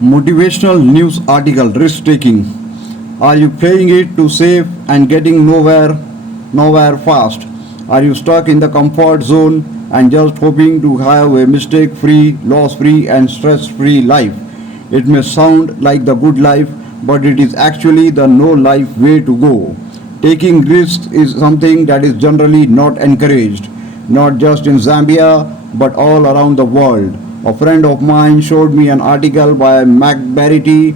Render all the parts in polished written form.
Motivational news article risk taking. Are you playing it to save and getting nowhere fast? Are you stuck in the comfort zone and just hoping to have a mistake free, loss free and stress free life? It may sound like the good life, but it is actually the no life way to go. Taking risks is something that is generally not encouraged, not just in Zambia but all around the world. A friend of mine showed me an article by Mac Barity,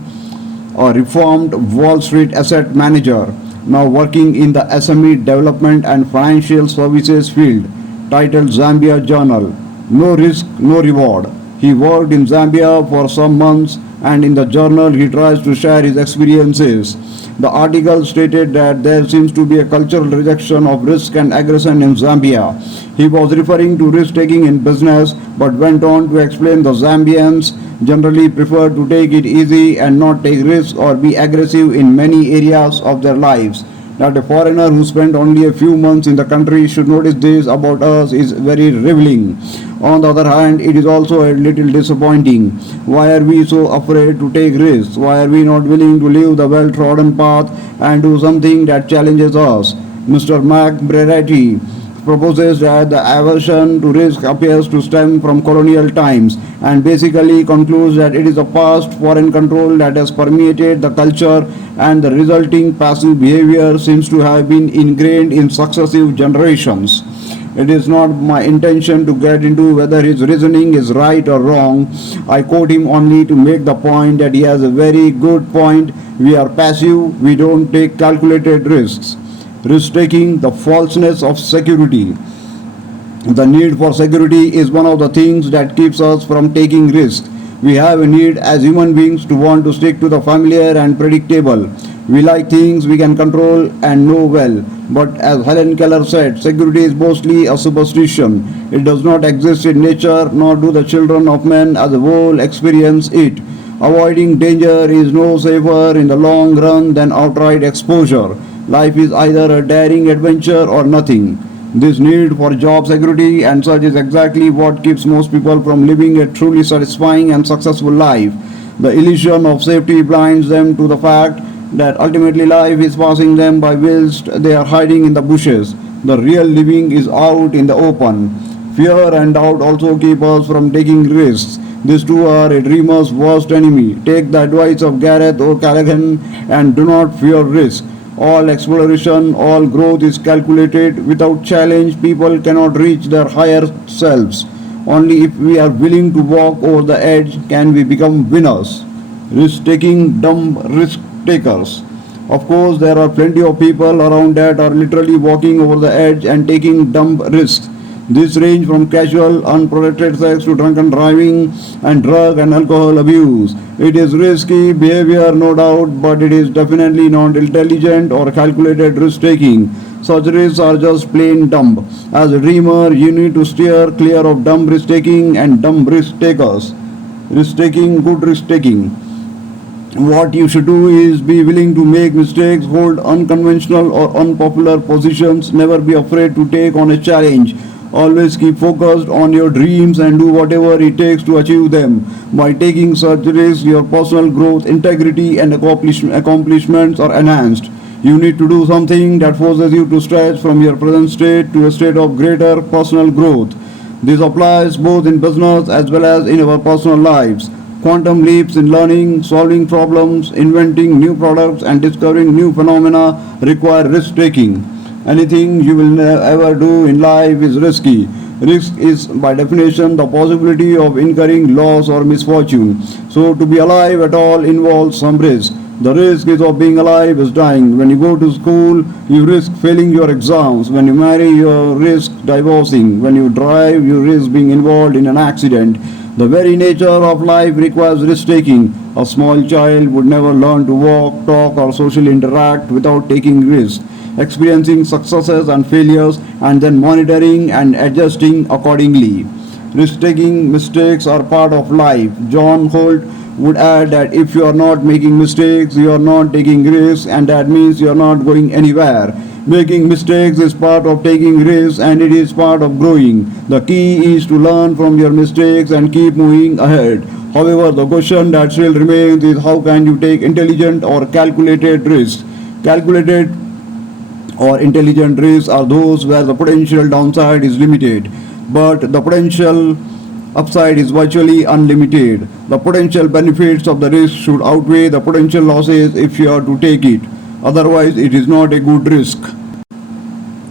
a reformed Wall Street asset manager, now working in the SME development and financial services field, titled Zambia Journal. No risk, no reward. He worked in Zambia for some months and in the journal he tries to share his experiences. The article stated that there seems to be a cultural rejection of risk and aggression in Zambia. He was referring to risk taking in business but went on to explain the Zambians generally prefer to take it easy and not take risks or be aggressive in many areas of their lives. That a foreigner who spent only a few months in the country should notice this about us is very revealing. On the other hand, it is also a little disappointing. Why are we so afraid to take risks? Why are we not willing to leave the well trodden path and do something that challenges us? Mr. Mac Brerati proposes that the aversion to risk appears to stem from colonial times and basically concludes that it is a past foreign control that has permeated the culture and the resulting passive behavior seems to have been ingrained in successive generations. It is not my intention to get into whether his reasoning is right or wrong. I quote him only to make the point that he has a very good point. We are passive, we don't take calculated risks. Risk taking, the falseness of security. The need for security is one of the things that keeps us from taking risks. We have a need as human beings to want to stick to the familiar and predictable. We like things we can control and know well. But as Helen Keller said, security is mostly a superstition. It does not exist in nature, nor do the children of men as a whole experience it. Avoiding danger is no safer in the long run than outright exposure. Life is either a daring adventure or nothing. This need for job security and such is exactly what keeps most people from living a truly satisfying and successful life. The illusion of safety blinds them to the fact that ultimately life is passing them by whilst they are hiding in the bushes. The real living is out in the open. Fear and doubt also keep us from taking risks. These two are a dreamer's worst enemy. Take the advice of Gareth O'Callaghan and do not fear risk. All exploration, all growth is calculated. Without challenge, people cannot reach their higher selves. Only if we are willing to walk over the edge can we become winners. Risk taking, dumb risk takers. Of course, there are plenty of people around that are literally walking over the edge and taking dumb risks. These range from casual, unprotected sex to drunken driving and drug and alcohol abuse. It is risky behavior, no doubt, but it is definitely not intelligent or calculated risk taking. Such risks are just plain dumb. As a dreamer, you need to steer clear of dumb risk taking and dumb risk takers. Risk taking, good risk taking. What you should do is be willing to make mistakes, hold unconventional or unpopular positions, never be afraid to take on a challenge. Always keep focused on your dreams and do whatever it takes to achieve them. By taking such risks, your personal growth, integrity, and accomplishments are enhanced. You need to do something that forces you to stretch from your present state to a state of greater personal growth. This applies both in business as well as in our personal lives. Quantum leaps in learning, solving problems, inventing new products, and discovering new phenomena require risk taking. Anything you will ever do in life is risky. Risk is by definition the possibility of incurring loss or misfortune. So to be alive at all involves some risk. The risk is of being alive is dying. When you go to school, you risk failing your exams. When you marry, you risk divorcing. When you drive, you risk being involved in an accident. The very nature of life requires risk taking. A small child would never learn to walk, talk, or socially interact without taking risks, experiencing successes and failures, and then monitoring and adjusting accordingly. Risk taking mistakes are part of life. John Holt would add that if you are not making mistakes, you are not taking risks, and that means you are not going anywhere. Making mistakes is part of taking risks and it is part of growing. The key is to learn from your mistakes and keep moving ahead. However, the question that still remains is how can you take intelligent or calculated risks? Calculated or intelligent risks are those where the potential downside is limited, but the potential upside is virtually unlimited. The potential benefits of the risk should outweigh the potential losses if you are to take it. Otherwise, it is not a good risk.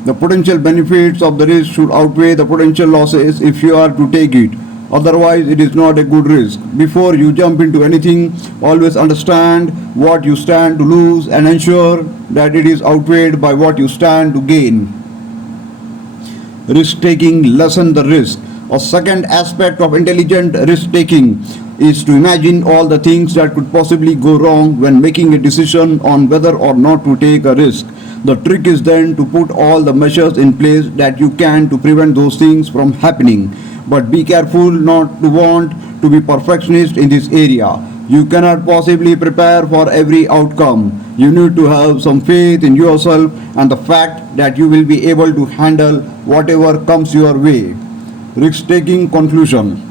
The potential benefits of the risk should outweigh the potential losses if you are to take it. Otherwise, it is not a good risk. Before you jump into anything, always understand what you stand to lose and ensure that it is outweighed by what you stand to gain. Risk taking lessen the risk. A second aspect of intelligent risk taking is to imagine all the things that could possibly go wrong when making a decision on whether or not to take a risk. The trick is then to put all the measures in place that you can to prevent those things from happening. But be careful not to want to be perfectionist in this area. You cannot possibly prepare for every outcome. You need to have some faith in yourself and the fact that you will be able to handle whatever comes your way. Risk taking conclusion.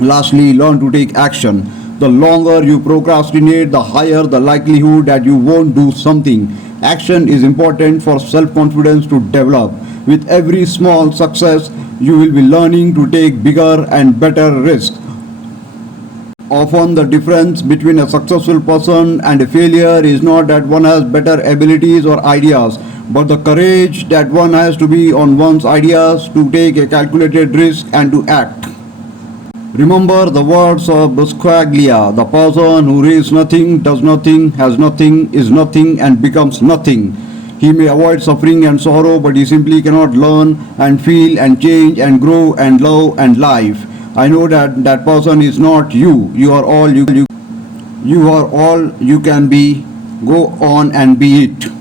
Lastly, learn to take action. The longer you procrastinate, the higher the likelihood that you won't do something. Action is important for self-confidence to develop. With every small success, you will be learning to take bigger and better risks. Often the difference between a successful person and a failure is not that one has better abilities or ideas, but the courage that one has to be on one's ideas, to take a calculated risk and to act. Remember the words of Buscaglia: the person who risks nothing, does nothing, has nothing, is nothing and becomes nothing. He may avoid suffering and sorrow, but he simply cannot learn and feel and change and grow and love and life. I know that that person is not you. You are all you are all you can be. Go on and be it.